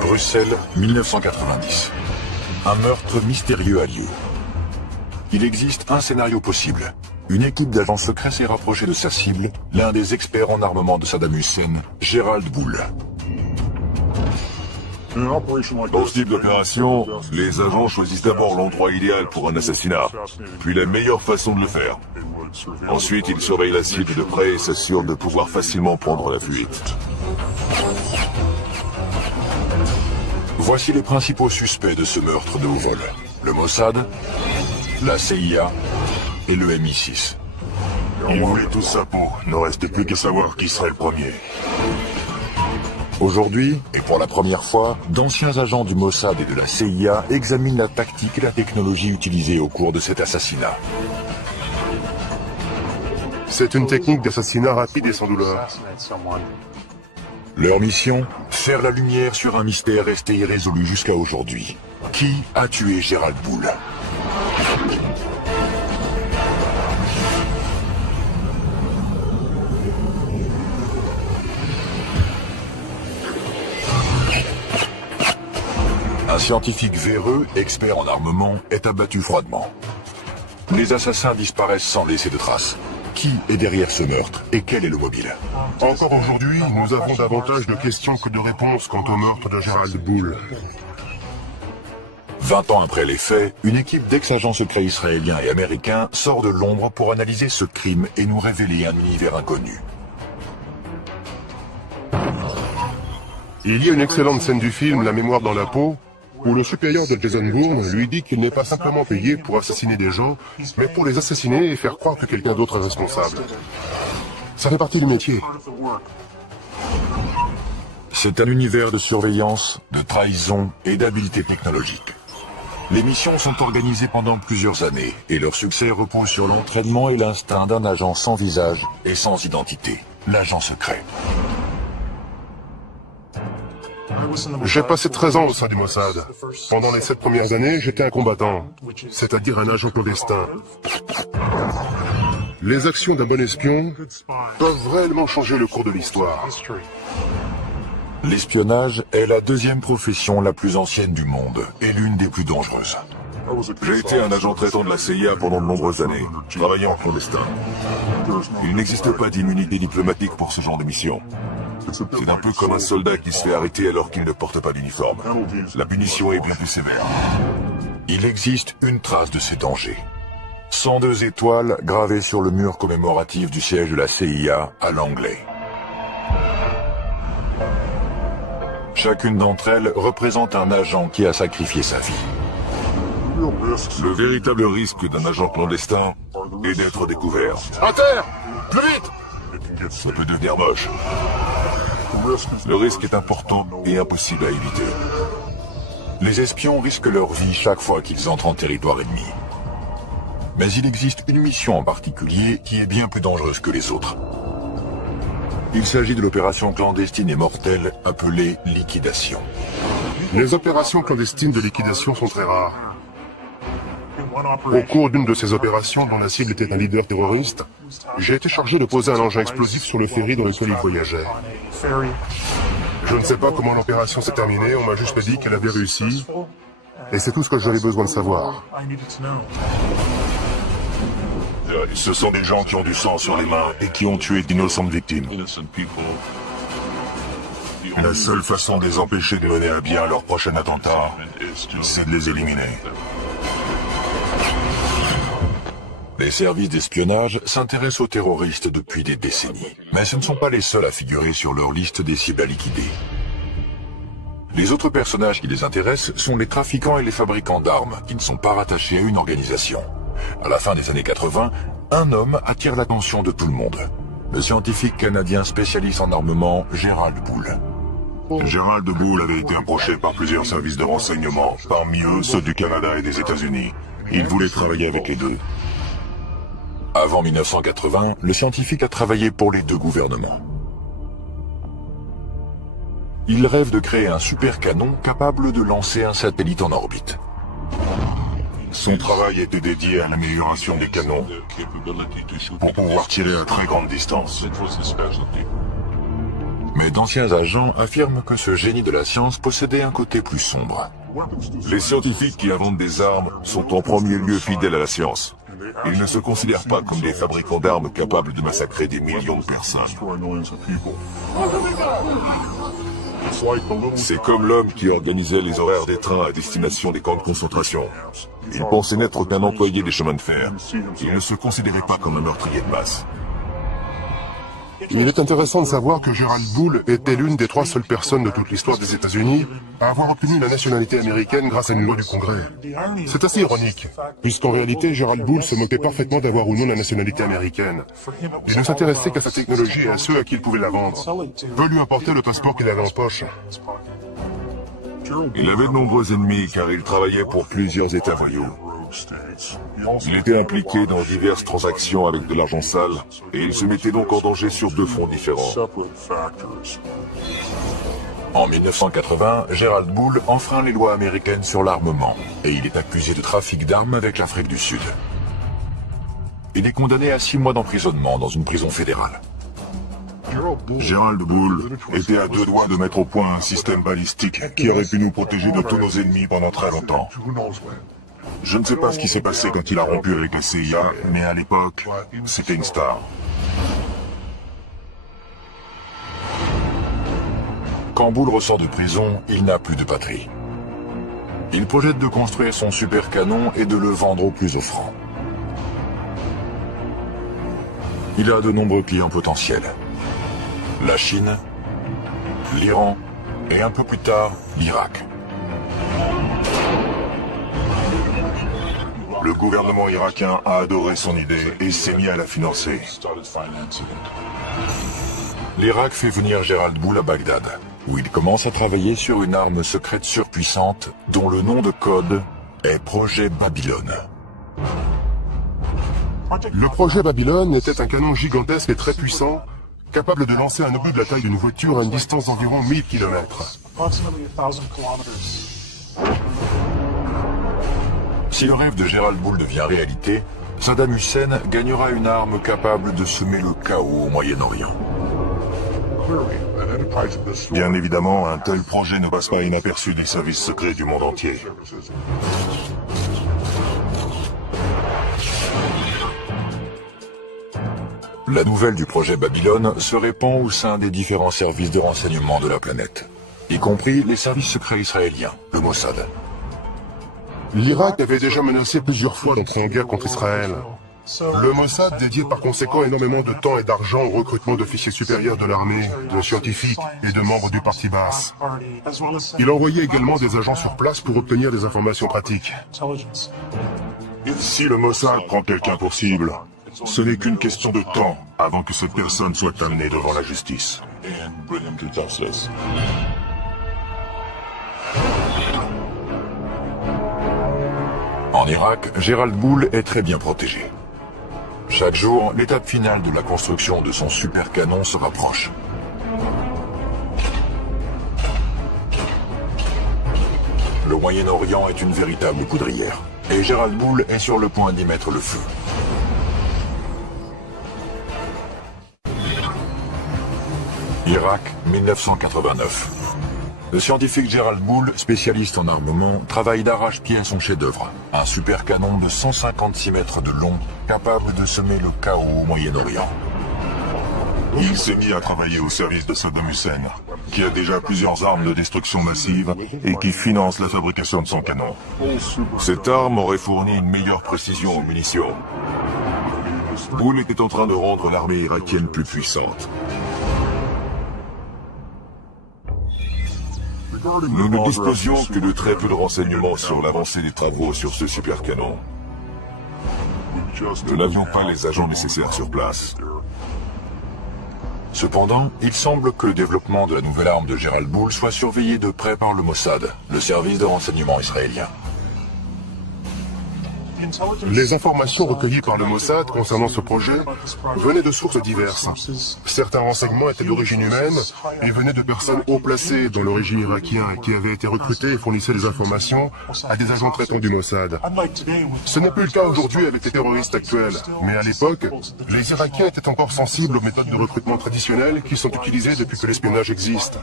Bruxelles, 1990. Un meurtre mystérieux a lieu. Il existe un scénario possible. Une équipe d'agents secrets s'est rapprochée de sa cible, l'un des experts en armement de Saddam Hussein, Gerald Bull. Dans ce type d'opération, les agents choisissent d'abord l'endroit idéal pour un assassinat, puis la meilleure façon de le faire. Ensuite, ils surveillent la cible de près et s'assurent de pouvoir facilement prendre la fuite. Voici les principaux suspects de ce meurtre de haut vol. Le Mossad, la CIA et le MI6. Ils voulaient tous sa peau, ne reste plus qu'à savoir qui serait le premier. Aujourd'hui, et pour la première fois, d'anciens agents du Mossad et de la CIA examinent la tactique et la technologie utilisée au cours de cet assassinat. C'est une technique d'assassinat rapide et sans douleur. Leur mission, faire la lumière sur un mystère resté irrésolu jusqu'à aujourd'hui. Qui a tué Gerald Bull? Un scientifique véreux, expert en armement, est abattu froidement. Les assassins disparaissent sans laisser de traces. Qui est derrière ce meurtre et quel est le mobile? Encore aujourd'hui, nous avons davantage de questions que de réponses quant au meurtre de Gerald Bull. 20 ans après les faits, une équipe d'ex-agents secrets israéliens et américains sort de l'ombre pour analyser ce crime et nous révéler un univers inconnu. Il y a une excellente scène du film La mémoire dans la peau, où le supérieur de Jason Bourne lui dit qu'il n'est pas simplement payé pour assassiner des gens, mais pour les assassiner et faire croire que quelqu'un d'autre est responsable. Ça fait partie du métier. C'est un univers de surveillance, de trahison et d'habileté technologique. Les missions sont organisées pendant plusieurs années et leur succès repose sur l'entraînement et l'instinct d'un agent sans visage et sans identité, l'agent secret. J'ai passé 13 ans au sein du Mossad. Pendant les 7 premières années, j'étais un combattant, c'est-à-dire un agent clandestin. Les actions d'un bon espion peuvent réellement changer le cours de l'histoire. L'espionnage est la deuxième profession la plus ancienne du monde et l'une des plus dangereuses. J'ai été un agent traitant de la CIA pendant de nombreuses années, travaillant en clandestin. Il n'existe pas d'immunité diplomatique pour ce genre de mission. C'est un peu comme un soldat qui se fait arrêter alors qu'il ne porte pas d'uniforme. La punition est bien plus sévère. Il existe une trace de ces dangers. 102 étoiles gravées sur le mur commémoratif du siège de la CIA à Langley. Chacune d'entre elles représente un agent qui a sacrifié sa vie. Le véritable risque d'un agent clandestin est d'être découvert. À terre! Plus vite! Ça peut devenir moche. Le risque est important et impossible à éviter. Les espions risquent leur vie chaque fois qu'ils entrent en territoire ennemi. Mais il existe une mission en particulier qui est bien plus dangereuse que les autres. Il s'agit de l'opération clandestine et mortelle appelée liquidation. Les opérations clandestines de liquidation sont très rares. Au cours d'une de ces opérations, dont la cible était un leader terroriste, j'ai été chargé de poser un engin explosif sur le ferry dans lequel il voyageait. Je ne sais pas comment l'opération s'est terminée, on m'a juste dit qu'elle avait réussi, et c'est tout ce que j'avais besoin de savoir. Ce sont des gens qui ont du sang sur les mains et qui ont tué d'innocentes victimes. La seule façon de les empêcher de mener à bien leur prochain attentat, c'est de les éliminer. Les services d'espionnage s'intéressent aux terroristes depuis des décennies. Mais ce ne sont pas les seuls à figurer sur leur liste des cibles à liquider. Les autres personnages qui les intéressent sont les trafiquants et les fabricants d'armes, qui ne sont pas rattachés à une organisation. À la fin des années 80, un homme attire l'attention de tout le monde. Le scientifique canadien spécialiste en armement, Gerald Bull. Gerald Bull avait été approché par plusieurs services de renseignement, parmi eux ceux du Canada et des États-Unis. Il voulait travailler avec les deux. Avant 1980, le scientifique a travaillé pour les deux gouvernements. Il rêve de créer un super canon capable de lancer un satellite en orbite. Son travail était dédié à l'amélioration des canons pour pouvoir tirer à très grande distance. Mais d'anciens agents affirment que ce génie de la science possédait un côté plus sombre. Les scientifiques qui inventent des armes sont en premier lieu fidèles à la science. Ils ne se considèrent pas comme des fabricants d'armes capables de massacrer des millions de personnes. C'est comme l'homme qui organisait les horaires des trains à destination des camps de concentration. Il pensait n'être qu'un employé des chemins de fer. Il ne se considérait pas comme un meurtrier de masse. Il est intéressant de savoir que Gerald Bull était l'une des 3 seules personnes de toute l'histoire des États-Unis à avoir obtenu la nationalité américaine grâce à une loi du Congrès. C'est assez ironique, puisqu'en réalité, Gerald Bull se moquait parfaitement d'avoir ou non la nationalité américaine. Il ne s'intéressait qu'à sa technologie et à ceux à qui il pouvait la vendre. Peu lui importait le passeport qu'il avait en poche. Il avait de nombreux ennemis car il travaillait pour plusieurs États voyous. Il était impliqué dans diverses transactions avec de l'argent sale et il se mettait donc en danger sur 2 fronts différents. En 1980, Gerald Bull enfreint les lois américaines sur l'armement et il est accusé de trafic d'armes avec l'Afrique du Sud. Il est condamné à 6 mois d'emprisonnement dans une prison fédérale. Gerald Bull était à 2 doigts de mettre au point un système balistique qui aurait pu nous protéger de tous nos ennemis pendant très longtemps. Je ne sais pas ce qui s'est passé quand il a rompu avec la CIA, mais à l'époque, c'était une star. Quand Bull ressort de prison, il n'a plus de patrie. Il projette de construire son super canon et de le vendre au plus offrant. Il a de nombreux clients potentiels. La Chine, l'Iran et un peu plus tard, l'Irak. Le gouvernement irakien a adoré son idée et s'est mis à la financer. L'Irak fait venir Gerald Bull à Bagdad, où il commence à travailler sur une arme secrète surpuissante dont le nom de code est Projet Babylone. Le projet Babylone était un canon gigantesque et très puissant, capable de lancer un obus de la taille d'une voiture à une distance d'environ 1000 km. Si le rêve de Gerald Bull devient réalité, Saddam Hussein gagnera une arme capable de semer le chaos au Moyen-Orient. Bien évidemment, un tel projet ne passe pas inaperçu des services secrets du monde entier. La nouvelle du projet Babylone se répand au sein des différents services de renseignement de la planète, y compris les services secrets israéliens, le Mossad. L'Irak avait déjà menacé plusieurs fois d'entrer en guerre contre Israël. Le Mossad dédiait par conséquent énormément de temps et d'argent au recrutement d'officiers supérieurs de l'armée, de scientifiques et de membres du parti Baas. Il envoyait également des agents sur place pour obtenir des informations pratiques. Si le Mossad prend quelqu'un pour cible, ce n'est qu'une question de temps avant que cette personne soit amenée devant la justice. En Irak, Gerald Bull est très bien protégé. Chaque jour, l'étape finale de la construction de son super canon se rapproche. Le Moyen-Orient est une véritable poudrière, et Gerald Bull est sur le point d'y mettre le feu. Irak, 1989. Le scientifique Gerald Bull, spécialiste en armement, travaille d'arrache-pied à son chef-d'œuvre, un super canon de 156 mètres de long, capable de semer le chaos au Moyen-Orient. Il s'est mis à travailler au service de Saddam Hussein, qui a déjà plusieurs armes de destruction massive et qui finance la fabrication de son canon. Cette arme aurait fourni une meilleure précision aux munitions. Bull était en train de rendre l'armée irakienne plus puissante. Nous ne disposions que de très peu de renseignements sur l'avancée des travaux sur ce super canon. Nous n'avions pas les agents nécessaires sur place. Cependant, il semble que le développement de la nouvelle arme de Gerald Bull soit surveillé de près par le Mossad, le service de renseignement israélien. Les informations recueillies par le Mossad concernant ce projet venaient de sources diverses. Certains renseignements étaient d'origine humaine et venaient de personnes haut placées dans le régime irakien qui avaient été recrutés et fournissaient des informations à des agents traitants du Mossad. Ce n'est plus le cas aujourd'hui avec les terroristes actuels, mais à l'époque, les Irakiens étaient encore sensibles aux méthodes de recrutement traditionnelles qui sont utilisées depuis que l'espionnage existe.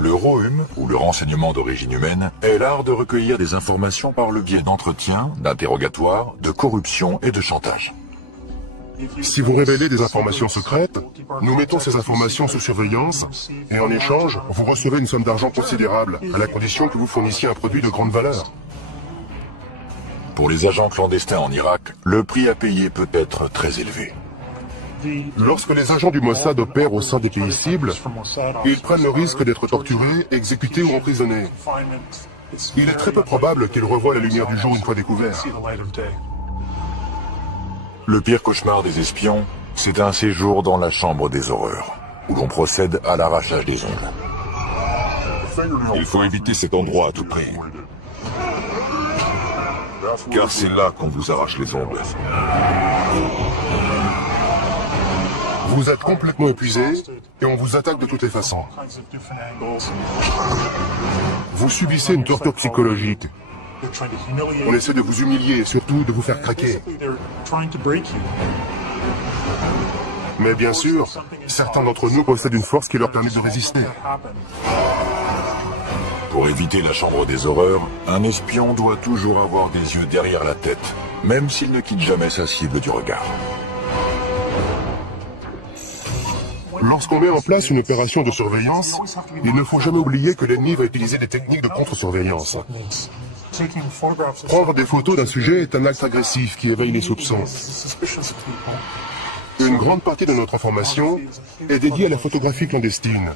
Le ROHUM, ou le renseignement d'origine humaine, est l'art de recueillir des informations par le biais d'entretiens, d'interrogatoires, de corruption et de chantage. Si vous révélez des informations secrètes, nous mettons ces informations sous surveillance et en échange, vous recevez une somme d'argent considérable, à la condition que vous fournissiez un produit de grande valeur. Pour les agents clandestins en Irak, le prix à payer peut être très élevé. Lorsque les agents du Mossad opèrent au sein des pays cibles, ils prennent le risque d'être torturés, exécutés ou emprisonnés. Il est très peu probable qu'ils revoient la lumière du jour une fois découverts. Le pire cauchemar des espions, c'est un séjour dans la chambre des horreurs, où l'on procède à l'arrachage des ongles. Il faut éviter cet endroit à tout prix. Car c'est là qu'on vous arrache les ongles. Vous êtes complètement épuisé et on vous attaque de toutes les façons. Vous subissez une torture psychologique. On essaie de vous humilier et surtout de vous faire craquer. Mais bien sûr, certains d'entre nous possèdent une force qui leur permet de résister. Pour éviter la chambre des horreurs, un espion doit toujours avoir des yeux derrière la tête, même s'il ne quitte jamais sa cible du regard. Lorsqu'on met en place une opération de surveillance, il ne faut jamais oublier que l'ennemi va utiliser des techniques de contre-surveillance. Prendre des photos d'un sujet est un acte agressif qui éveille les soupçons. Une grande partie de notre information est dédiée à la photographie clandestine.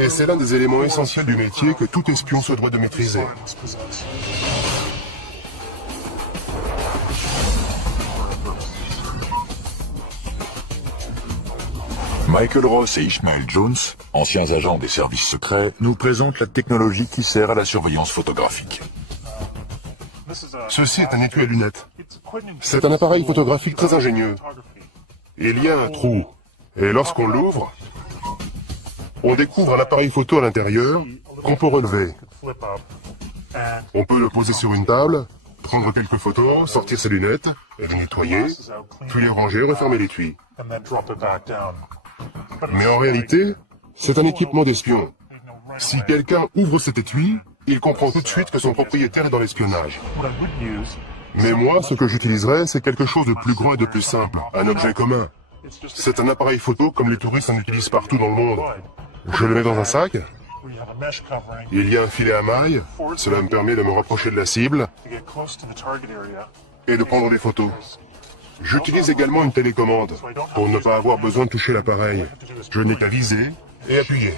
Et c'est l'un des éléments essentiels du métier que tout espion se doit de maîtriser. Michael Ross et Ishmael Jones, anciens agents des services secrets, nous présentent la technologie qui sert à la surveillance photographique. Ceci est un étui à lunettes. C'est un appareil photographique très ingénieux. Il y a un trou, et lorsqu'on l'ouvre, on découvre un appareil photo à l'intérieur qu'on peut relever. On peut le poser sur une table, prendre quelques photos, sortir ses lunettes, les nettoyer, puis les ranger et refermer l'étui. Mais en réalité, c'est un équipement d'espion. Si quelqu'un ouvre cet étui, il comprend tout de suite que son propriétaire est dans l'espionnage. Mais moi, ce que j'utiliserais, c'est quelque chose de plus grand et de plus simple, un objet commun. C'est un appareil photo comme les touristes en utilisent partout dans le monde. Je le mets dans un sac. Il y a un filet à mailles. Cela me permet de me rapprocher de la cible et de prendre des photos. J'utilise également une télécommande pour ne pas avoir besoin de toucher l'appareil. Je n'ai qu'à viser et appuyer.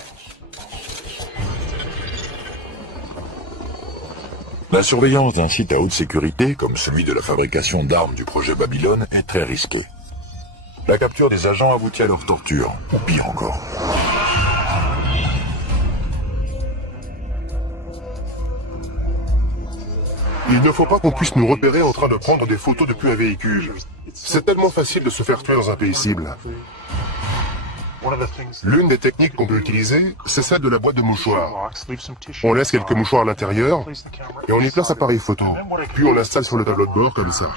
La surveillance d'un site à haute sécurité, comme celui de la fabrication d'armes du projet Babylone, est très risquée. La capture des agents aboutit à leur torture, ou pire encore. Il ne faut pas qu'on puisse nous repérer en train de prendre des photos depuis un véhicule. C'est tellement facile de se faire tuer dans un pays cible. L'une des techniques qu'on peut utiliser, c'est celle de la boîte de mouchoirs. On laisse quelques mouchoirs à l'intérieur et on y place l'appareil photo. Puis on l'installe sur le tableau de bord comme ça.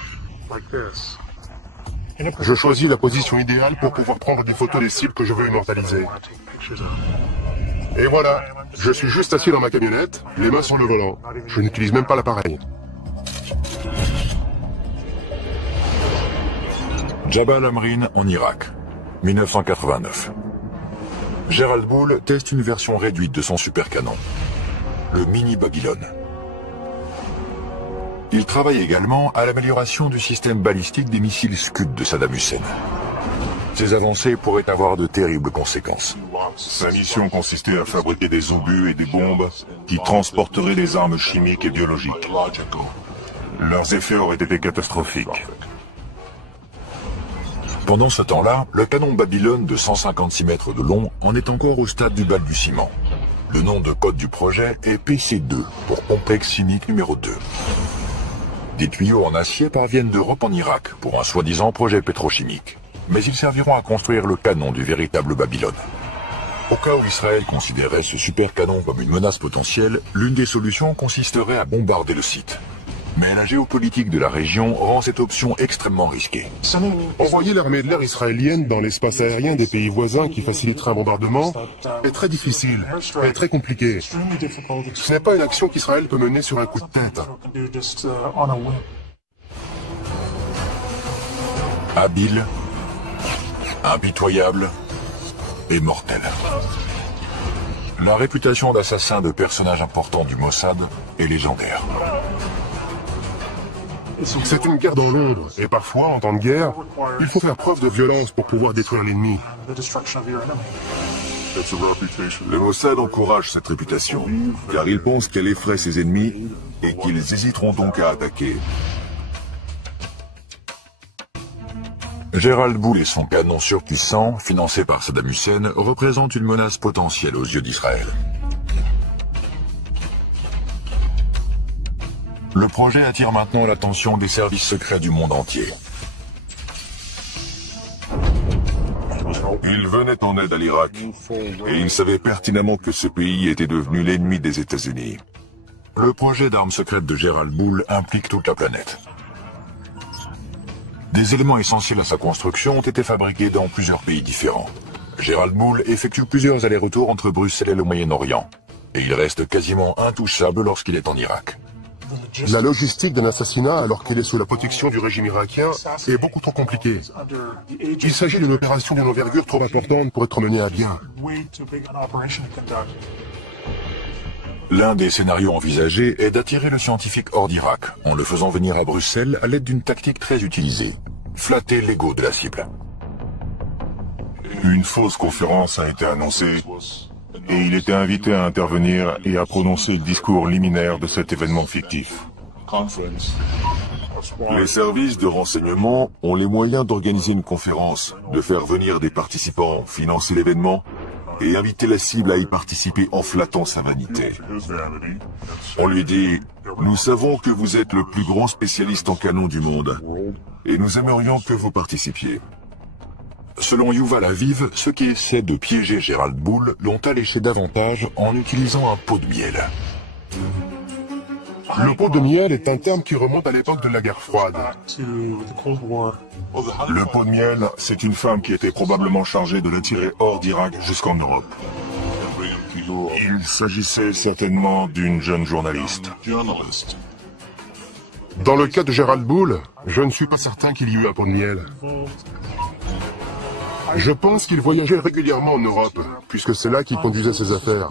Je choisis la position idéale pour pouvoir prendre des photos des cibles que je veux immortaliser. Et voilà, je suis juste assis dans ma camionnette, les mains sur le volant. Je n'utilise même pas l'appareil. Jabal Amrin en Irak, 1989. Gerald Bull teste une version réduite de son supercanon, le Mini Babylone. Il travaille également à l'amélioration du système balistique des missiles Scud de Saddam Hussein. Ces avancées pourraient avoir de terribles conséquences. Sa mission consistait à fabriquer des obus et des bombes qui transporteraient des armes chimiques et biologiques. Leurs effets auraient été catastrophiques. Pendant ce temps-là, le canon Babylone de 156 mètres de long en est encore au stade du balbutiement. Le nom de code du projet est PC2, pour complexe chimique numéro 2. Des tuyaux en acier parviennent d'Europe en Irak pour un soi-disant projet pétrochimique. Mais ils serviront à construire le canon du véritable Babylone. Au cas où Israël considérait ce super canon comme une menace potentielle, l'une des solutions consisterait à bombarder le site. Mais la géopolitique de la région rend cette option extrêmement risquée. Envoyer l'armée de l'air israélienne dans l'espace aérien des pays voisins qui faciliterait un bombardement est très difficile et très compliqué. Ce n'est pas une action qu'Israël peut mener sur un coup de tête. Habile, impitoyable et mortel. La réputation d'assassin de personnages importants du Mossad est légendaire. C'est une guerre dans l'ombre, et parfois, en temps de guerre, il faut faire preuve de violence pour pouvoir détruire l'ennemi. Le Mossad encourage cette réputation, car il pense qu'elle effraie ses ennemis et qu'ils hésiteront donc à attaquer. Gerald Bull et son canon surpuissant, financé par Saddam Hussein, représentent une menace potentielle aux yeux d'Israël. Le projet attire maintenant l'attention des services secrets du monde entier. Il venait en aide à l'Irak, et il savait pertinemment que ce pays était devenu l'ennemi des États-Unis. Le projet d'armes secrètes de Gerald Bull implique toute la planète. Des éléments essentiels à sa construction ont été fabriqués dans plusieurs pays différents. Gerald Bull effectue plusieurs allers-retours entre Bruxelles et le Moyen-Orient, et il reste quasiment intouchable lorsqu'il est en Irak. La logistique d'un assassinat, alors qu'il est sous la protection du régime irakien, est beaucoup trop compliquée. Il s'agit d'une opération d'une envergure trop importante pour être menée à bien. L'un des scénarios envisagés est d'attirer le scientifique hors d'Irak, en le faisant venir à Bruxelles à l'aide d'une tactique très utilisée. Flatter l'ego de la cible. Une fausse conférence a été annoncée et il était invité à intervenir et à prononcer le discours liminaire de cet événement fictif. Les services de renseignement ont les moyens d'organiser une conférence, de faire venir des participants, financer l'événement et inviter la cible à y participer en flattant sa vanité. On lui dit « Nous savons que vous êtes le plus grand spécialiste en canon du monde et nous aimerions que vous participiez. » Selon Yuval Aviv, ceux qui essaient de piéger Gerald Bull l'ont alléché davantage en utilisant un pot de miel. Le pot de miel est un terme qui remonte à l'époque de la guerre froide. Le pot de miel, c'est une femme qui était probablement chargée de l'attirer hors d'Irak jusqu'en Europe. Il s'agissait certainement d'une jeune journaliste. Dans le cas de Gerald Bull, je ne suis pas certain qu'il y eut un pot de miel. Je pense qu'il voyageait régulièrement en Europe, puisque c'est là qu'il conduisait ses affaires.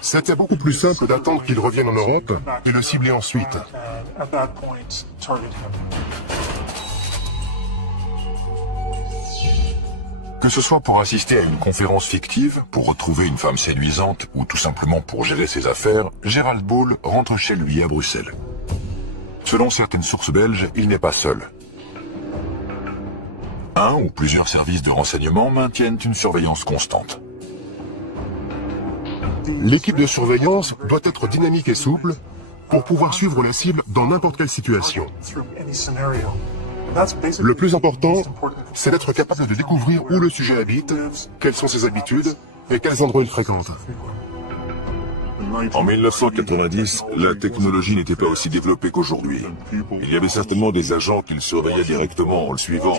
C'était beaucoup plus simple d'attendre qu'il revienne en Europe et le cibler ensuite. Que ce soit pour assister à une conférence fictive, pour retrouver une femme séduisante ou tout simplement pour gérer ses affaires, Gerald Bull rentre chez lui à Bruxelles. Selon certaines sources belges, il n'est pas seul. Un ou plusieurs services de renseignement maintiennent une surveillance constante. L'équipe de surveillance doit être dynamique et souple pour pouvoir suivre la cible dans n'importe quelle situation. Le plus important, c'est d'être capable de découvrir où le sujet habite, quelles sont ses habitudes et quels endroits il fréquente. En 1990, la technologie n'était pas aussi développée qu'aujourd'hui. Il y avait certainement des agents qui le surveillaient directement en le suivant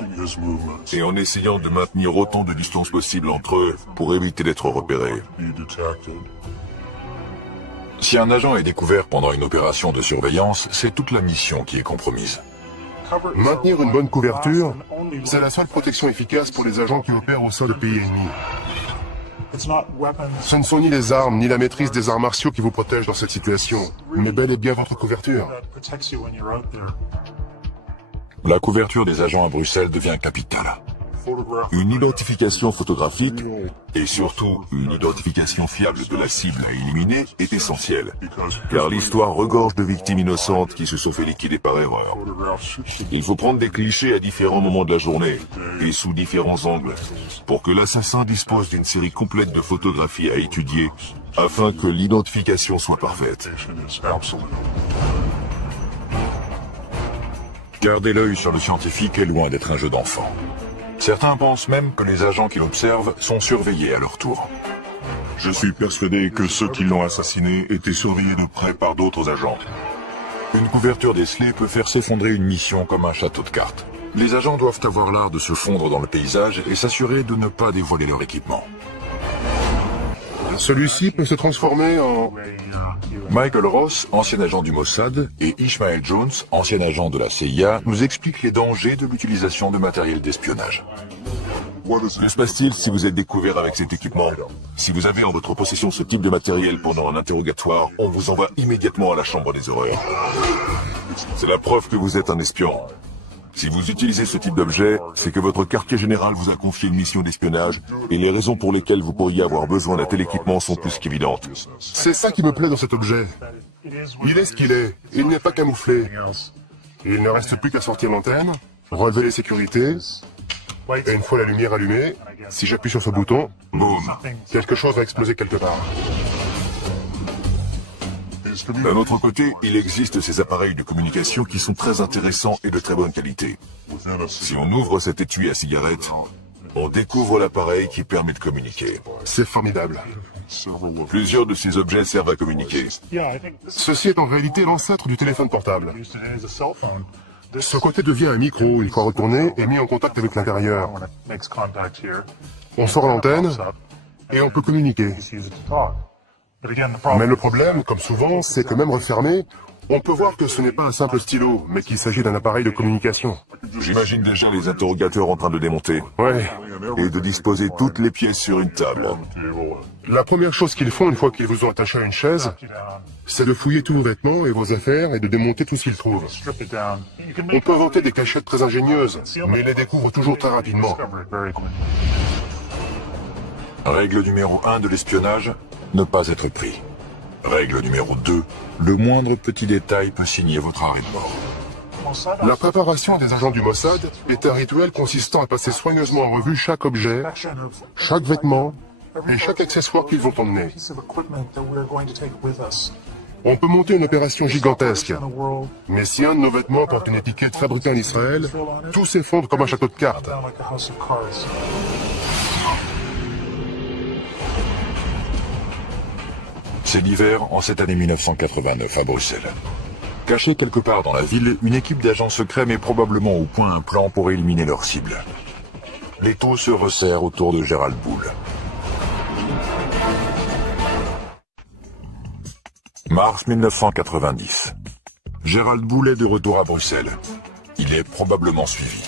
et en essayant de maintenir autant de distance possible entre eux pour éviter d'être repérés. Si un agent est découvert pendant une opération de surveillance, c'est toute la mission qui est compromise. Maintenir une bonne couverture, c'est la seule protection efficace pour les agents qui opèrent au sein de pays ennemis. Ce ne sont ni les armes, ni la maîtrise des arts martiaux qui vous protègent dans cette situation, mais bel et bien votre couverture. La couverture des agents à Bruxelles devient capitale. Une identification photographique et surtout une identification fiable de la cible à éliminer est essentielle, car l'histoire regorge de victimes innocentes qui se sont fait liquider par erreur. Il faut prendre des clichés à différents moments de la journée et sous différents angles pour que l'assassin dispose d'une série complète de photographies à étudier afin que l'identification soit parfaite. Garder l'œil sur le scientifique est loin d'être un jeu d'enfant. Certains pensent même que les agents qui l'observent sont surveillés à leur tour. Je suis persuadé que ceux qui l'ont assassiné étaient surveillés de près par d'autres agents. Une couverture décelée peut faire s'effondrer une mission comme un château de cartes. Les agents doivent avoir l'art de se fondre dans le paysage et s'assurer de ne pas dévoiler leur équipement. Celui-ci peut se transformer en... Michael Ross, ancien agent du Mossad, et Ishmael Jones, ancien agent de la CIA, nous expliquent les dangers de l'utilisation de matériel d'espionnage. Que se passe-t-il si vous êtes découvert avec cet équipement? Si vous avez en votre possession ce type de matériel pendant un interrogatoire, on vous envoie immédiatement à la chambre des horreurs. C'est la preuve que vous êtes un espion. Si vous utilisez ce type d'objet, c'est que votre quartier général vous a confié une mission d'espionnage et les raisons pour lesquelles vous pourriez avoir besoin d'un tel équipement sont plus qu'évidentes. C'est ça qui me plaît dans cet objet. Il est ce qu'il est. Il n'est pas camouflé. Il ne reste plus qu'à sortir l'antenne, relever les sécurités, et une fois la lumière allumée, si j'appuie sur ce bouton, boum, quelque chose va exploser quelque part. D'un autre côté, il existe ces appareils de communication qui sont très intéressants et de très bonne qualité. Si on ouvre cet étui à cigarette, on découvre l'appareil qui permet de communiquer. C'est formidable. Plusieurs de ces objets servent à communiquer. Ceci est en réalité l'ancêtre du téléphone portable. Ce côté devient un micro une fois retourné et mis en contact avec l'intérieur. On sort l'antenne et on peut communiquer. Mais le problème, comme souvent, c'est que même refermé, on peut voir que ce n'est pas un simple stylo, mais qu'il s'agit d'un appareil de communication. J'imagine déjà les interrogateurs en train de démonter. Ouais. Et de disposer toutes les pièces sur une table. La première chose qu'ils font une fois qu'ils vous ont attaché à une chaise, c'est de fouiller tous vos vêtements et vos affaires et de démonter tout ce qu'ils trouvent. On peut inventer des cachettes très ingénieuses, mais ils les découvrent toujours très rapidement. Règle numéro 1 de l'espionnage, ne pas être pris. Règle numéro 2, le moindre petit détail peut signer votre arrêt de mort. La préparation des agents du Mossad est un rituel consistant à passer soigneusement en revue chaque objet, chaque vêtement et chaque accessoire qu'ils vont emmener. On peut monter une opération gigantesque, mais si un de nos vêtements porte une étiquette fabriquée en Israël, tout s'effondre comme un château de cartes. C'est l'hiver en cette année 1989 à Bruxelles. Cachée quelque part dans la ville, une équipe d'agents secrets met probablement au point un plan pour éliminer leur cible. L'étau se resserre autour de Gerald Bull. Mars 1990. Gerald Bull est de retour à Bruxelles. Il est probablement suivi.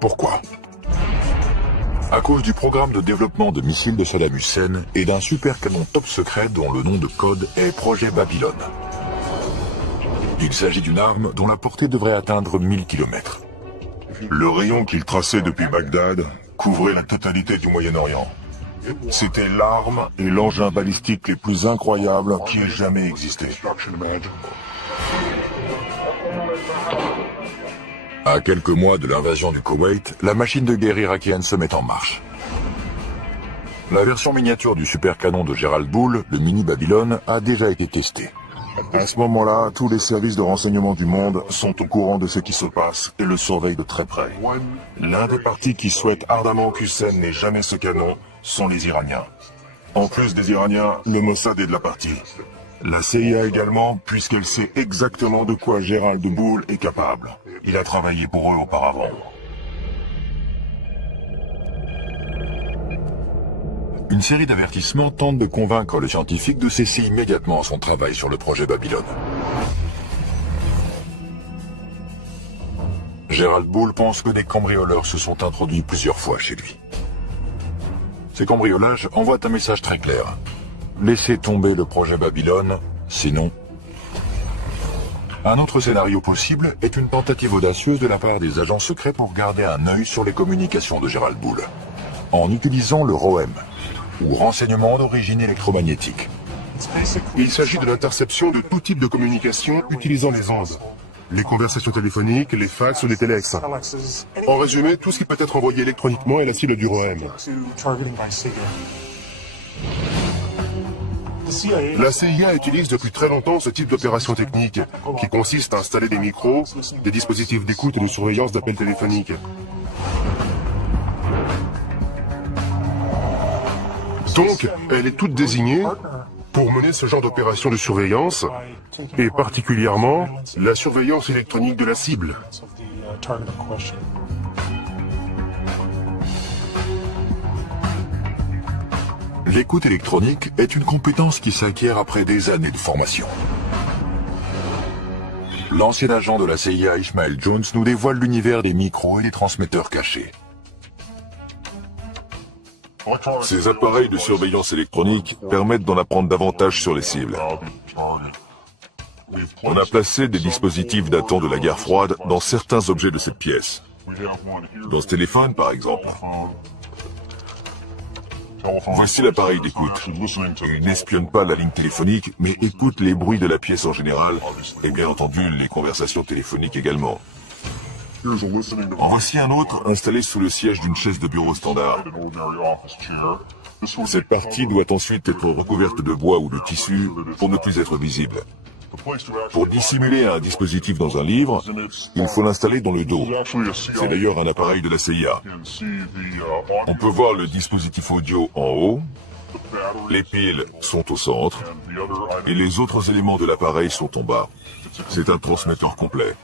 Pourquoi ? À cause du programme de développement de missiles de Saddam Hussein et d'un super canon top secret dont le nom de code est Projet Babylone. Il s'agit d'une arme dont la portée devrait atteindre 1000 km. Le rayon qu'il traçait depuis Bagdad couvrait la totalité du Moyen-Orient. C'était l'arme et l'engin balistique les plus incroyables qui aient jamais existé. À quelques mois de l'invasion du Koweït, la machine de guerre irakienne se met en marche. La version miniature du super canon de Gerald Bull, le mini Babylone, a déjà été testée. À ce moment-là, tous les services de renseignement du monde sont au courant de ce qui se passe et le surveillent de très près. L'un des partis qui souhaite ardemment qu'Hussein n'ait jamais ce canon sont les Iraniens. En plus des Iraniens, le Mossad est de la partie. La CIA également, puisqu'elle sait exactement de quoi Gerald Bull est capable. Il a travaillé pour eux auparavant. Une série d'avertissements tente de convaincre le scientifique de cesser immédiatement son travail sur le projet Babylone. Gerald Bull pense que des cambrioleurs se sont introduits plusieurs fois chez lui. Ces cambriolages envoient un message très clair. Laissez tomber le projet Babylone, sinon... Un autre scénario possible est une tentative audacieuse de la part des agents secrets pour garder un œil sur les communications de Gerald Bull, en utilisant le ROM, ou renseignement d'origine électromagnétique. Il s'agit de l'interception de tout type de communication utilisant les ondes. Les conversations téléphoniques, les fax ou les téléx. En résumé, tout ce qui peut être envoyé électroniquement est la cible du ROM. La CIA utilise depuis très longtemps ce type d'opération technique, qui consiste à installer des micros, des dispositifs d'écoute et de surveillance d'appels téléphoniques. Donc, elle est toute désignée pour mener ce genre d'opération de surveillance, et particulièrement la surveillance électronique de la cible. L'écoute électronique est une compétence qui s'acquiert après des années de formation. L'ancien agent de la CIA Ishmael Jones nous dévoile l'univers des micros et des transmetteurs cachés. Ces appareils de surveillance électronique permettent d'en apprendre davantage sur les cibles. On a placé des dispositifs datant de la guerre froide dans certains objets de cette pièce. Dans ce téléphone, par exemple. Voici l'appareil d'écoute. Il n'espionne pas la ligne téléphonique, mais écoute les bruits de la pièce en général, et bien entendu les conversations téléphoniques également. En voici un autre installé sous le siège d'une chaise de bureau standard. Cette partie doit ensuite être recouverte de bois ou de tissu pour ne plus être visible. Pour dissimuler un dispositif dans un livre, il faut l'installer dans le dos. C'est d'ailleurs un appareil de la CIA. On peut voir le dispositif audio en haut, les piles sont au centre, et les autres éléments de l'appareil sont en bas. C'est un transmetteur complet.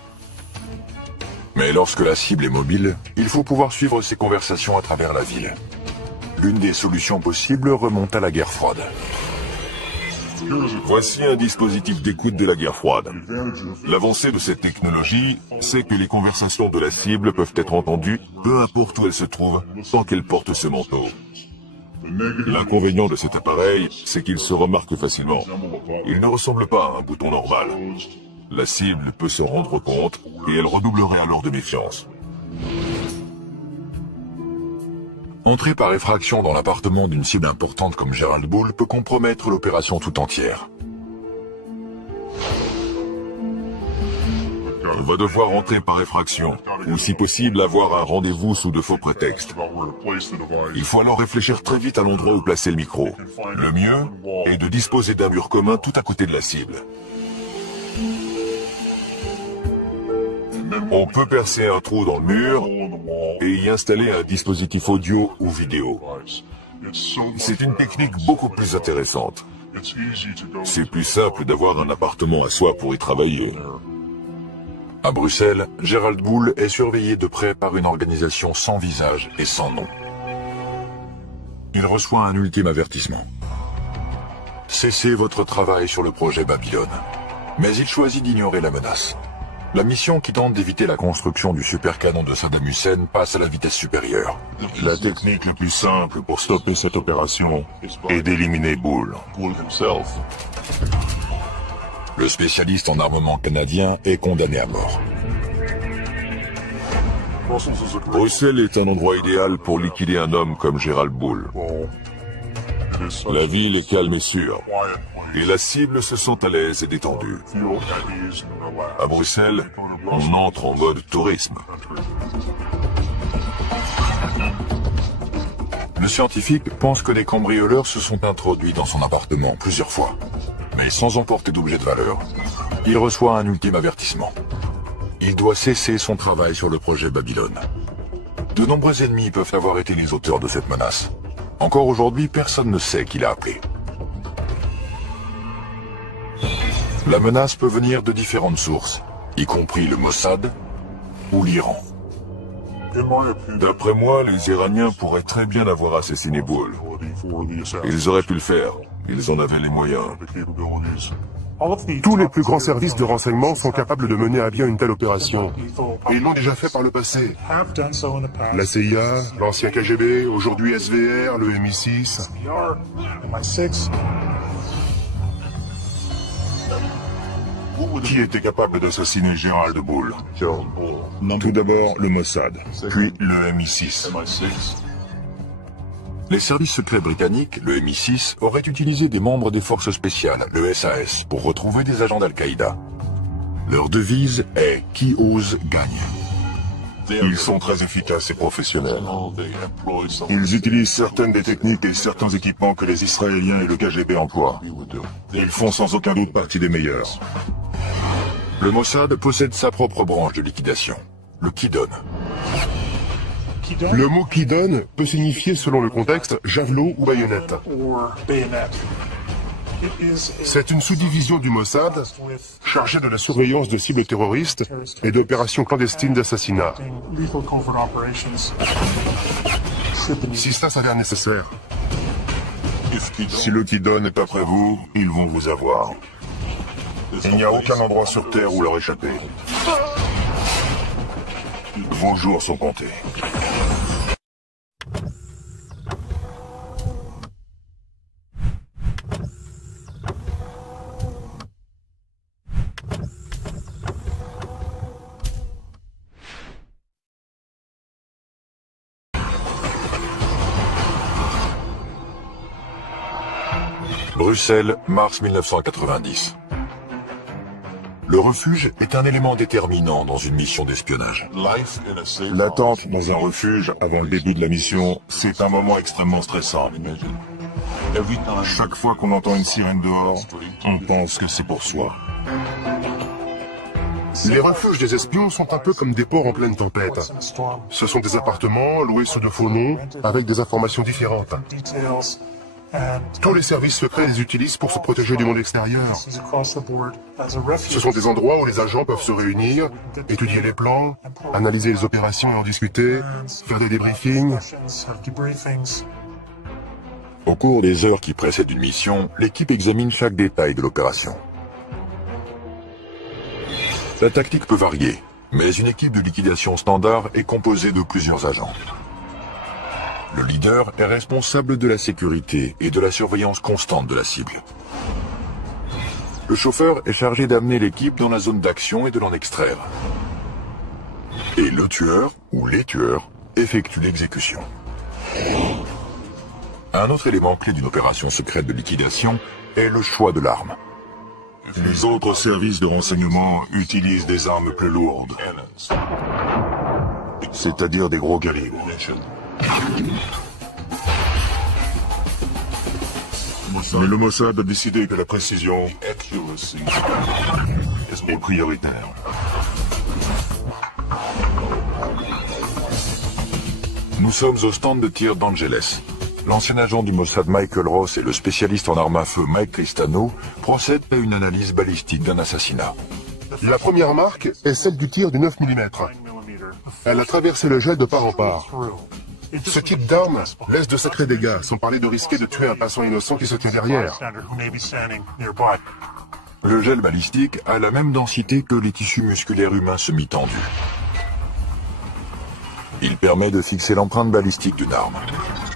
Mais lorsque la cible est mobile, il faut pouvoir suivre ses conversations à travers la ville. L'une des solutions possibles remonte à la guerre froide. Voici un dispositif d'écoute de la guerre froide. L'avancée de cette technologie, c'est que les conversations de la cible peuvent être entendues, peu importe où elle se trouve, tant qu'elle porte ce manteau. L'inconvénient de cet appareil, c'est qu'il se remarque facilement. Il ne ressemble pas à un bouton normal. La cible peut se rendre compte, et elle redoublerait alors de méfiance. Entrer par effraction dans l'appartement d'une cible importante comme Gerald Bull peut compromettre l'opération tout entière. On va devoir entrer par effraction, ou si possible avoir un rendez-vous sous de faux prétextes. Il faut alors réfléchir très vite à l'endroit où placer le micro. Le mieux est de disposer d'un mur commun tout à côté de la cible. On peut percer un trou dans le mur et y installer un dispositif audio ou vidéo. C'est une technique beaucoup plus intéressante. C'est plus simple d'avoir un appartement à soi pour y travailler. À Bruxelles, Gerald Bull est surveillé de près par une organisation sans visage et sans nom. Il reçoit un ultime avertissement. Cessez votre travail sur le projet Babylone. Mais il choisit d'ignorer la menace. La mission qui tente d'éviter la construction du supercanon de Saddam Hussein passe à la vitesse supérieure. La technique la plus simple pour stopper cette opération est d'éliminer Bull. Le spécialiste en armement canadien est condamné à mort. Bruxelles est un endroit idéal pour liquider un homme comme Gerald Bull. La ville est calme et sûre, et la cible se sent à l'aise et détendue. À Bruxelles, on entre en mode tourisme. Le scientifique pense que des cambrioleurs se sont introduits dans son appartement plusieurs fois, mais sans emporter d'objets de valeur. Il reçoit un ultime avertissement. Il doit cesser son travail sur le projet Babylone. De nombreux ennemis peuvent avoir été les auteurs de cette menace. Encore aujourd'hui, personne ne sait qui l'a appelé. La menace peut venir de différentes sources, y compris le Mossad ou l'Iran. D'après moi, les Iraniens pourraient très bien avoir assassiné Bull. Ils auraient pu le faire. Ils en avaient les moyens. Tous les plus grands services de renseignement sont capables de mener à bien une telle opération. Et ils l'ont déjà fait par le passé. La CIA, l'ancien KGB, aujourd'hui SVR, le MI6. Qui était capable d'assassiner Gerald Bull? Tout d'abord le Mossad, puis le MI6. Les services secrets britanniques, le MI6, auraient utilisé des membres des forces spéciales, le SAS, pour retrouver des agents d'Al-Qaïda. Leur devise est « Qui ose gagne ». Ils sont très efficaces et professionnels. Ils utilisent certaines des techniques et certains équipements que les Israéliens et le KGB emploient. Ils font sans aucun doute partie des meilleurs. Le Mossad possède sa propre branche de liquidation, le Kidon. Le mot Kidon peut signifier, selon le contexte, javelot ou baïonnette. C'est une sous-division du Mossad chargée de la surveillance de cibles terroristes et d'opérations clandestines d'assassinat. Si cela s'avère nécessaire. Si le Kidon est après vous, ils vont vous avoir. Il n'y a aucun endroit sur Terre où leur échapper. Vos jours sont comptés. Bruxelles, mars 1990. Le refuge est un élément déterminant dans une mission d'espionnage. L'attente dans un refuge avant le début de la mission, c'est un moment extrêmement stressant. Chaque fois qu'on entend une sirène dehors, on pense que c'est pour soi. Les refuges des espions sont un peu comme des ports en pleine tempête. Ce sont des appartements loués sous de faux noms, avec des informations différentes. Tous les services secrets les utilisent pour se protéger du monde extérieur. Ce sont des endroits où les agents peuvent se réunir, étudier les plans, analyser les opérations et en discuter, faire des débriefings. Au cours des heures qui précèdent une mission, l'équipe examine chaque détail de l'opération. La tactique peut varier, mais une équipe de liquidation standard est composée de plusieurs agents. Le leader est responsable de la sécurité et de la surveillance constante de la cible. Le chauffeur est chargé d'amener l'équipe dans la zone d'action et de l'en extraire. Et le tueur, ou les tueurs, effectuent l'exécution. Un autre élément clé d'une opération secrète de liquidation est le choix de l'arme. Les autres services de renseignement utilisent des armes plus lourdes, c'est-à-dire des gros calibres. Mais le Mossad a décidé que la précision est prioritaire. Nous sommes au stand de tir d'Angeles. L'ancien agent du Mossad Michael Ross et le spécialiste en armes à feu Mike Cristano procèdent à une analyse balistique d'un assassinat. La première marque est celle du tir du 9 mm. Elle a traversé le gel de part en part. Ce type d'arme laisse de sacrés dégâts, sans parler de risquer de tuer un passant innocent qui se tient derrière. Le gel balistique a la même densité que les tissus musculaires humains semi-tendus. Il permet de fixer l'empreinte balistique d'une arme.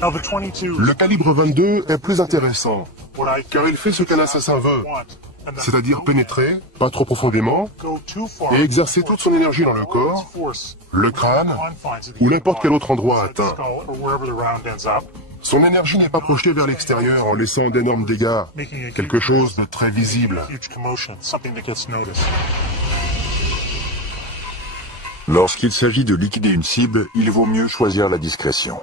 Le calibre 22 est plus intéressant, car il fait ce qu'un assassin veut, c'est-à-dire pénétrer, pas trop profondément, et exercer toute son énergie dans le corps, le crâne, ou n'importe quel autre endroit atteint. Son énergie n'est pas projetée vers l'extérieur en laissant d'énormes dégâts, quelque chose de très visible. Lorsqu'il s'agit de liquider une cible, il vaut mieux choisir la discrétion.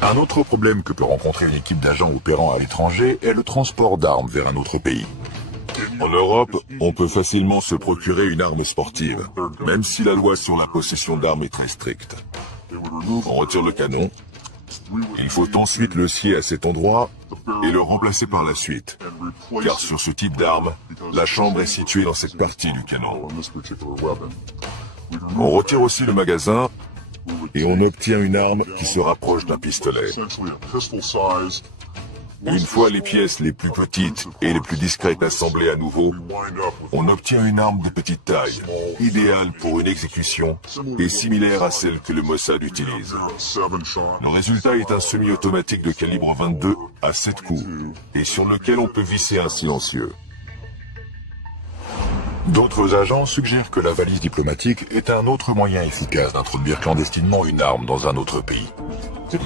Un autre problème que peut rencontrer une équipe d'agents opérant à l'étranger est le transport d'armes vers un autre pays. En Europe, on peut facilement se procurer une arme sportive, même si la loi sur la possession d'armes est très stricte. On retire le canon, il faut ensuite le scier à cet endroit et le remplacer par la suite, car sur ce type d'arme, la chambre est située dans cette partie du canon. On retire aussi le magasin et on obtient une arme qui se rapproche d'un pistolet. Une fois les pièces les plus petites et les plus discrètes assemblées à nouveau, on obtient une arme de petite taille, idéale pour une exécution et similaire à celle que le Mossad utilise. Le résultat est un semi-automatique de calibre 22 à 7 coups et sur lequel on peut visser un silencieux. D'autres agents suggèrent que la valise diplomatique est un autre moyen efficace d'introduire clandestinement une arme dans un autre pays.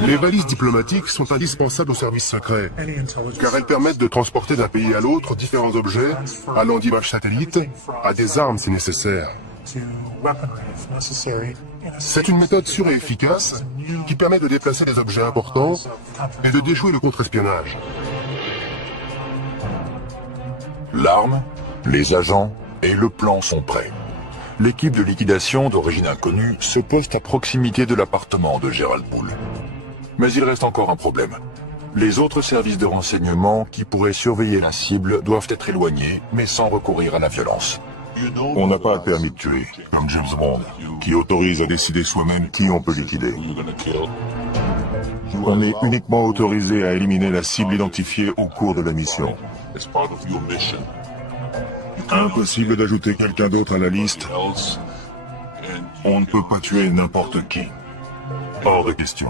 Les valises diplomatiques sont indispensables aux services secrets, car elles permettent de transporter d'un pays à l'autre différents objets, allant d'images satellites à des armes si nécessaire. C'est une méthode sûre et efficace qui permet de déplacer des objets importants et de déjouer le contre-espionnage. L'arme, les agents et le plan sont prêts. L'équipe de liquidation d'origine inconnue se poste à proximité de l'appartement de Gerald Bull. Mais il reste encore un problème. Les autres services de renseignement qui pourraient surveiller la cible doivent être éloignés, mais sans recourir à la violence. On n'a pas un permis de tuer, comme James Bond, qui autorise à décider soi-même qui on peut liquider. On est uniquement autorisé à éliminer la cible identifiée au cours de la mission. Impossible d'ajouter quelqu'un d'autre à la liste. On ne peut pas tuer n'importe qui. Hors de question.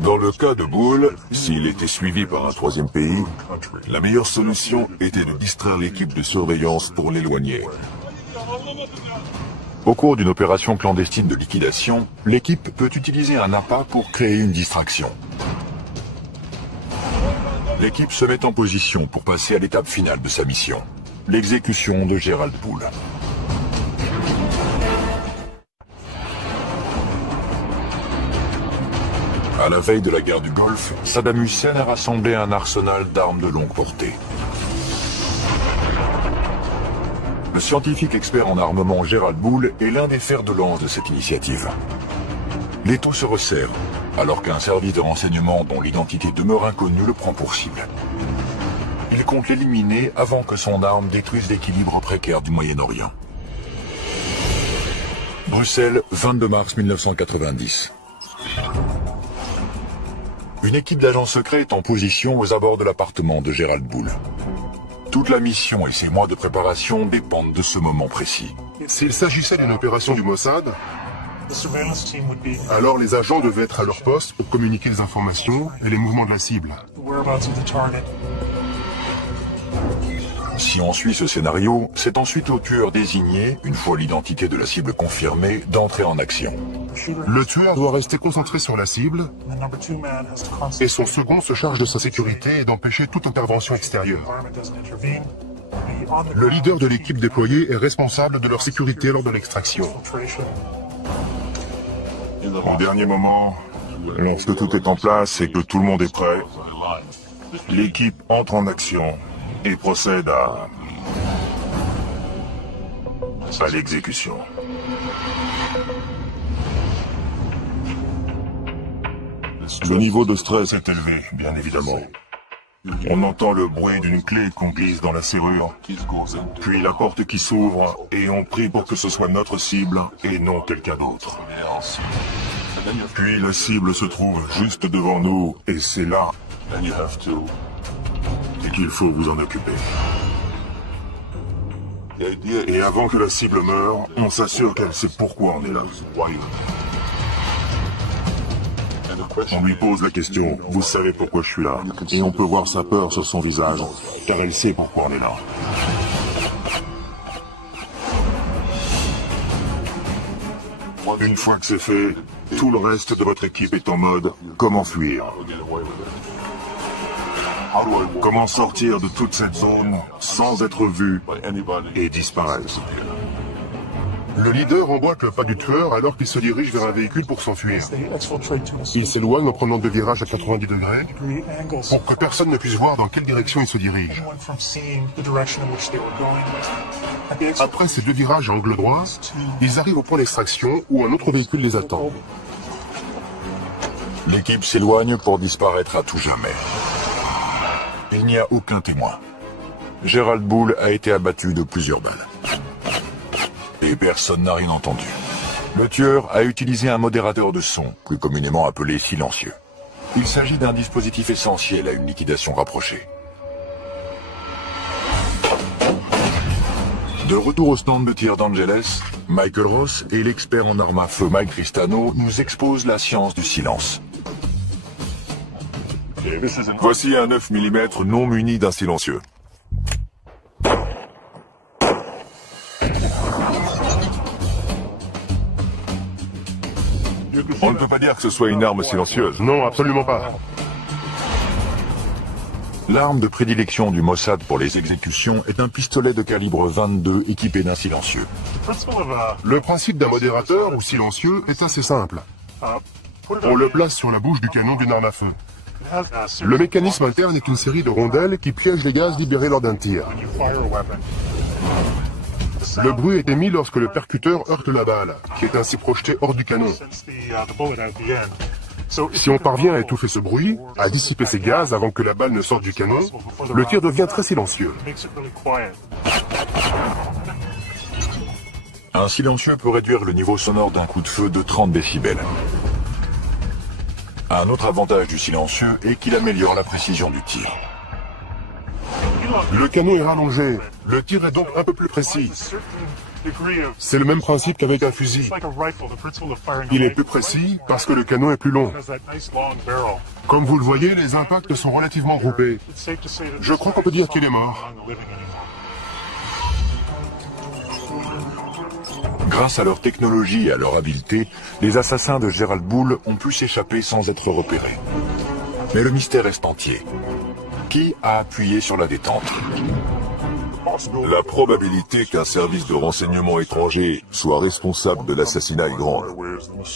Dans le cas de Bull, s'il était suivi par un troisième pays, la meilleure solution était de distraire l'équipe de surveillance pour l'éloigner. Au cours d'une opération clandestine de liquidation, l'équipe peut utiliser un appât pour créer une distraction. L'équipe se met en position pour passer à l'étape finale de sa mission, l'exécution de Gerald Bull. À la veille de la guerre du Golfe, Saddam Hussein a rassemblé un arsenal d'armes de longue portée. Le scientifique expert en armement Gerald Bull est l'un des fers de lance de cette initiative. L'étau se resserre, alors qu'un service de renseignement dont l'identité demeure inconnue le prend pour cible. Il compte l'éliminer avant que son arme détruise l'équilibre précaire du Moyen-Orient. Bruxelles, 22 mars 1990. Une équipe d'agents secrets est en position aux abords de l'appartement de Gerald Bull. Toute la mission et ses mois de préparation dépendent de ce moment précis. S'il s'agissait d'une opération du Mossad, alors les agents devaient être à leur poste pour communiquer les informations et les mouvements de la cible. Si on suit ce scénario, c'est ensuite au tueur désigné, une fois l'identité de la cible confirmée, d'entrer en action. Le tueur doit rester concentré sur la cible et son second se charge de sa sécurité et d'empêcher toute intervention extérieure. Le leader de l'équipe déployée est responsable de leur sécurité lors de l'extraction. En dernier moment, lorsque tout est en place et que tout le monde est prêt, l'équipe entre en action et procède à l'exécution. Le niveau de stress est élevé, bien évidemment. On entend le bruit d'une clé qu'on glisse dans la serrure, puis la porte qui s'ouvre, et on prie pour que ce soit notre cible et non quelqu'un d'autre. Puis la cible se trouve juste devant nous, et c'est là qu'il faut vous en occuper. Et avant que la cible meure, on s'assure qu'elle sait pourquoi on est là. On lui pose la question, vous savez pourquoi je suis là? Et on peut voir sa peur sur son visage, car elle sait pourquoi on est là. Une fois que c'est fait, tout le reste de votre équipe est en mode « Comment fuir ?» Comment sortir de toute cette zone sans être vu et disparaître? Le leader emboîte le pas du tueur alors qu'il se dirige vers un véhicule pour s'enfuir. Il s'éloigne en prenant deux virages à 90 degrés pour que personne ne puisse voir dans quelle direction il se dirige. Après ces deux virages à angle droit, ils arrivent au point d'extraction où un autre véhicule les attend. L'équipe s'éloigne pour disparaître à tout jamais. Il n'y a aucun témoin. Gerald Bull a été abattu de plusieurs balles. Et personne n'a rien entendu. Le tueur a utilisé un modérateur de son, plus communément appelé silencieux. Il s'agit d'un dispositif essentiel à une liquidation rapprochée. De retour au stand de tir d'Angeles, Michael Ross et l'expert en armes à feu Mike Tristano nous exposent la science du silence. Voici un 9 mm non muni d'un silencieux. On ne peut pas dire que ce soit une arme silencieuse. Non, absolument pas. L'arme de prédilection du Mossad pour les exécutions est un pistolet de calibre 22 équipé d'un silencieux. Le principe d'un modérateur ou silencieux est assez simple. On le place sur la bouche du canon d'une arme à feu. Le mécanisme interne est une série de rondelles qui piègent les gaz libérés lors d'un tir. Le bruit est émis lorsque le percuteur heurte la balle, qui est ainsi projetée hors du canon. Si on parvient à étouffer ce bruit, à dissiper ces gaz avant que la balle ne sorte du canon, le tir devient très silencieux. Un silencieux peut réduire le niveau sonore d'un coup de feu de 30 décibels. Un autre avantage du silencieux est qu'il améliore la précision du tir. Le canon est rallongé, le tir est donc un peu plus précis. C'est le même principe qu'avec un fusil. Il est plus précis parce que le canon est plus long. Comme vous le voyez, les impacts sont relativement groupés. Je crois qu'on peut dire qu'il est mort. Grâce à leur technologie et à leur habileté, les assassins de Gerald Bull ont pu s'échapper sans être repérés. Mais le mystère reste entier. Qui a appuyé sur la détente? La probabilité qu'un service de renseignement étranger soit responsable de l'assassinat est grande.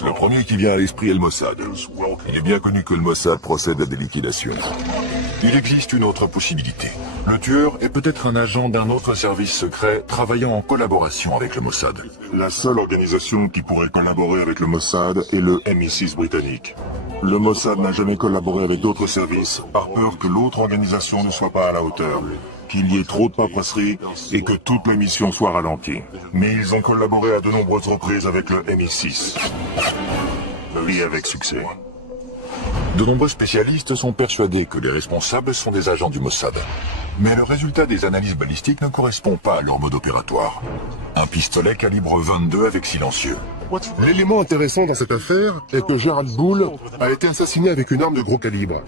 Le premier qui vient à l'esprit est le Mossad. Il est bien connu que le Mossad procède à des liquidations. Il existe une autre possibilité. Le tueur est peut-être un agent d'un autre service secret travaillant en collaboration avec le Mossad. La seule organisation qui pourrait collaborer avec le Mossad est le MI6 britannique. Le Mossad n'a jamais collaboré avec d'autres services par peur que l'autre organisation ne soit pas à la hauteur, qu'il y ait trop de paperasserie et que toute la mission soit ralentie. Mais ils ont collaboré à de nombreuses reprises avec le MI6. Et avec succès. De nombreux spécialistes sont persuadés que les responsables sont des agents du Mossad. Mais le résultat des analyses balistiques ne correspond pas à leur mode opératoire. Un pistolet calibre 22 avec silencieux. L'élément intéressant dans cette affaire est que Gerald Bull a été assassiné avec une arme de gros calibre.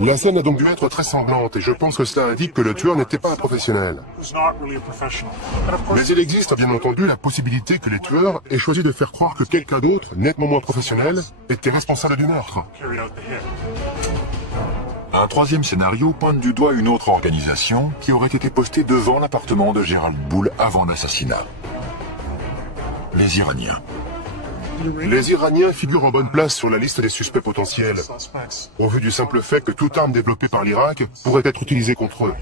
La scène a donc dû être très sanglante et je pense que cela indique que le tueur n'était pas un professionnel. Mais il existe bien entendu la possibilité que les tueurs aient choisi de faire croire que quelqu'un d'autre, nettement moins professionnel, était responsable du meurtre. Un troisième scénario pointe du doigt une autre organisation qui aurait été postée devant l'appartement de Gerald Bull avant l'assassinat. Les Iraniens. Les Iraniens figurent en bonne place sur la liste des suspects potentiels, au vu du simple fait que toute arme développée par l'Irak pourrait être utilisée contre eux.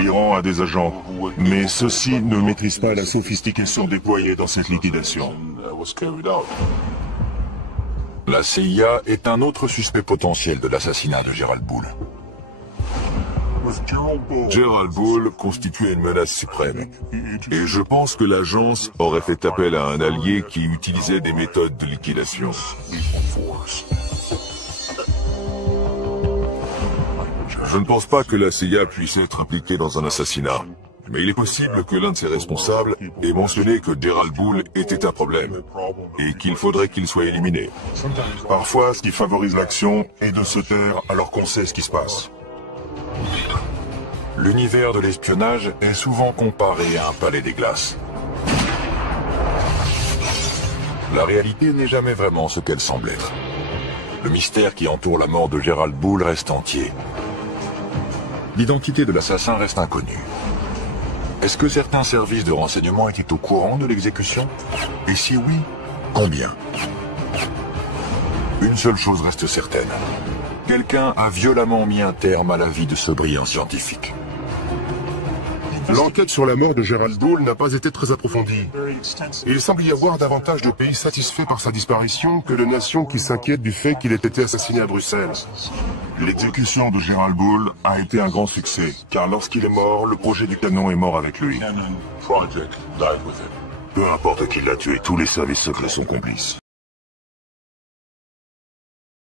L'Iran a des agents, mais ceux-ci ne maîtrisent pas la sophistication déployée dans cette liquidation. La CIA est un autre suspect potentiel de l'assassinat de Gerald Bull. Gerald Bull constituait une menace suprême. Et je pense que l'agence aurait fait appel à un allié qui utilisait des méthodes de liquidation. Je ne pense pas que la CIA puisse être impliquée dans un assassinat. Mais il est possible que l'un de ses responsables ait mentionné que Gerald Bull était un problème et qu'il faudrait qu'il soit éliminé. Parfois, ce qui favorise l'action est de se taire alors qu'on sait ce qui se passe. L'univers de l'espionnage est souvent comparé à un palais des glaces. La réalité n'est jamais vraiment ce qu'elle semble être. Le mystère qui entoure la mort de Gerald Bull reste entier. L'identité de l'assassin reste inconnue. Est-ce que certains services de renseignement étaient au courant de l'exécution? Et si oui, combien? Une seule chose reste certaine. Quelqu'un a violemment mis un terme à la vie de ce brillant scientifique. L'enquête sur la mort de Gerald Bull n'a pas été très approfondie. Il semble y avoir davantage de pays satisfaits par sa disparition que de nations qui s'inquiètent du fait qu'il ait été assassiné à Bruxelles. L'exécution de Gerald Bull a été un grand succès, car lorsqu'il est mort, le projet du canon est mort avec lui. Peu importe qui l'a tué, tous les services secrets sont complices.